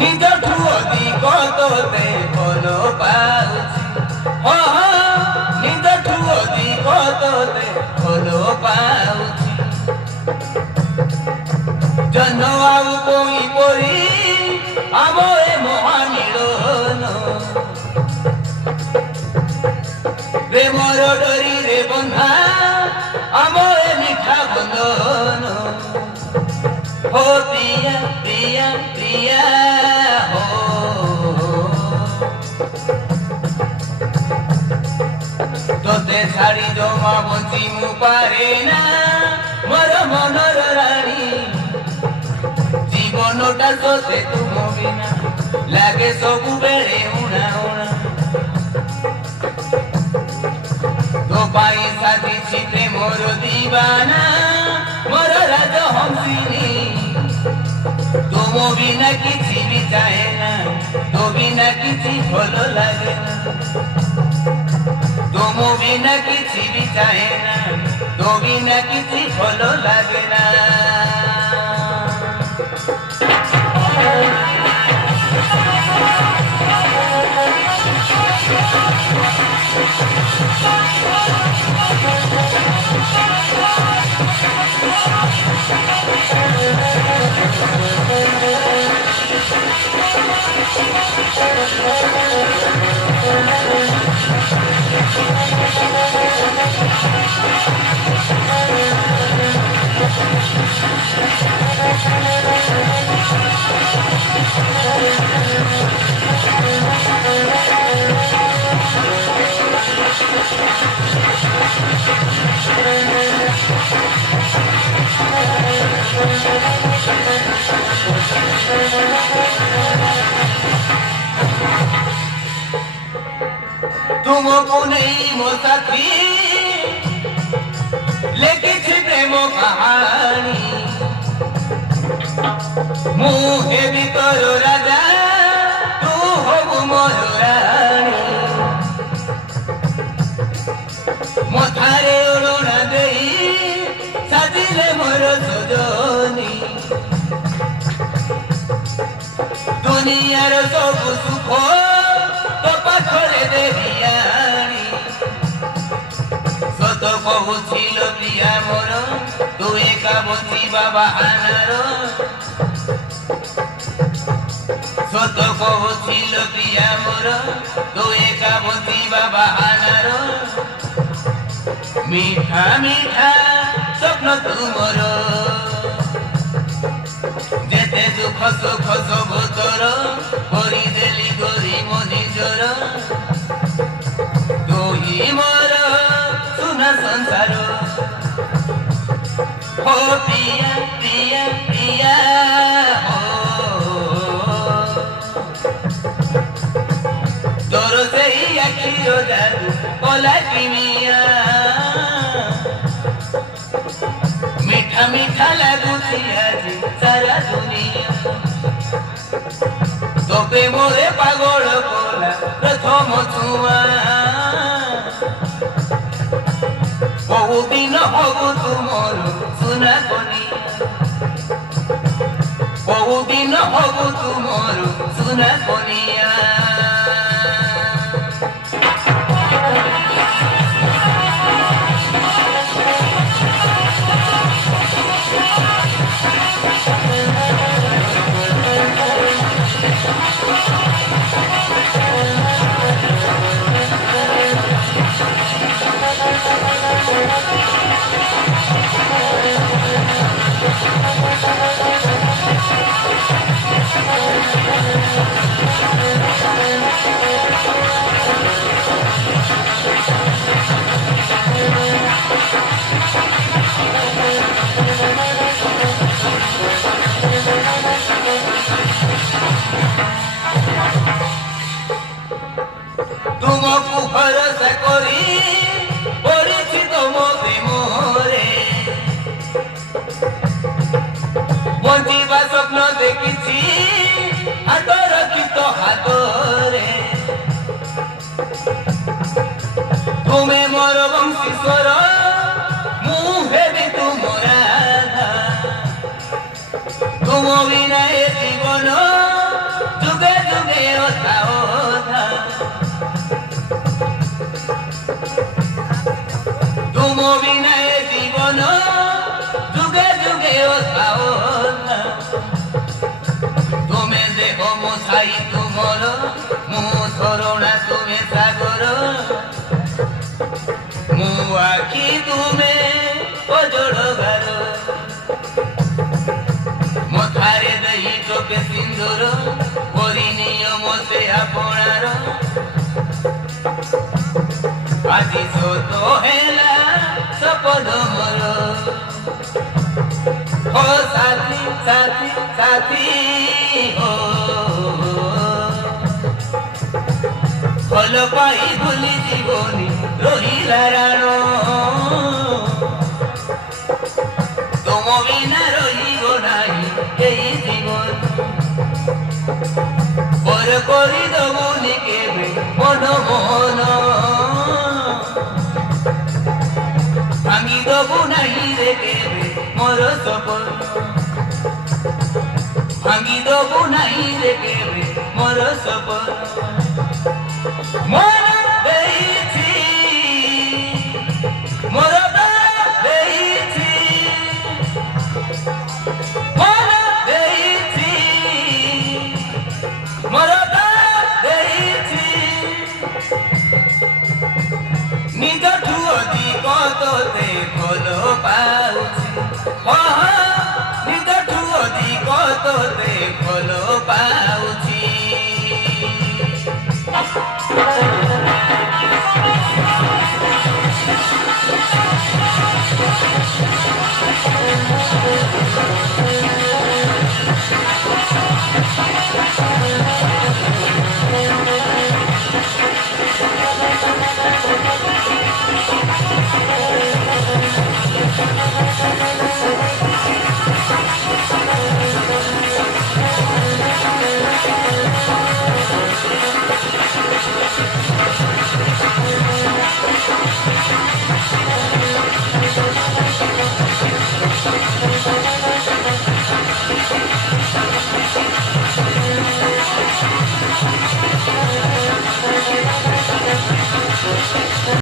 ନିଜଠୁ ଅଧିକ ତୋତେ ଭଲ ପାଉଛି ନିଜଠୁ ଅଧିକ ତୋତେ ଭଲ ପାଉଛି ଜନ ଆଉ କୋଇ ପରି ଆମ ଏ ମହାମିଳନ ପ୍ରେମର ଡୋରିରେ ବନ୍ଧା ଆମ ଏ ମିଠା ବନ୍ଧନ हो प्रिया प्रिया प्रिया हो तोते छाड़ी जमा बंची मु पारे ना मोर मनर रानी जीवनटा तोते तुम बिना लागे सबु बेले उणा उणा तो पाई साथी छिते मोर दीवाना मोर राज हंसिनी तुम बिना किसी भी चाहे ना तो बिना किसी भलो लगे ना तुम बिना किसी भी चाहे ना तो बिना किसी भलो लगे ना तुमको नहीं मो साथी लेकिन प्रेम कहानी मुहे भी तोरो राजा तू हो मोर रानी मथारे ओढ़ना देई साजिले मोर सजनी दुनियार सब सुख तो पाखरे देवियानी सत कहुছিল प्रिया मोर तू एका बची बाबा आनार सत कहुছিল प्रिया मोर तू एका बची बाबा आनार मीठा मीठा स्वप्न तुमर जेते दुख सुख सब तोर करी देली गरी मनी जोर तू ही मोर सुना संसार हो प्रिया प्रिया प्रिया हो तोर से ही आखिर जादू कोला किमिया मीठा मीठा लगुची आज सारा दुनिया तो प्रेमरे पागल कोला प्रथम छुआ बहु दिन हबु तुमर सुना कनिया बहु दिन हबु तुमर सुना कनिया तुमको भरोसा करी पड़िछि तुम प्रेमरे बंचिबा स्वप्न देखिछि हाथ रखी तो हाथरे तुम्हें मोर वंशी स्वर मुहे भी तुम राधा तुम बिना ए जीवन तुम बिना ए जीवन जुगे जुगे ओसाओना तुमे देह मो साई तुमर मु झरणा तुमे सागर मु आखि तुमे ओजोड़ घर मथारे दही टोके सिंदूर करी नियम से आपणार আজি সত হেলা সপন মোর ও সাথী সাথী সাথী ও ভাল পাই ভুলি জীবনী রহিলা রাণ তোম বিনা রহিব নাই এই জীবন পর করি দবনি কেবে মন মন ভাঙি দবু নাহি রে কেবে মোর সপন ভাঙি দবু নাহি রে কেবে মোর সপন মন দেইছি মোর দেইছি মন দেইছি মোর দেইছি নিজঠু অধিক তোতে ভাল পাউছি নিজঠু অধিক তোতে ভাল পাউছি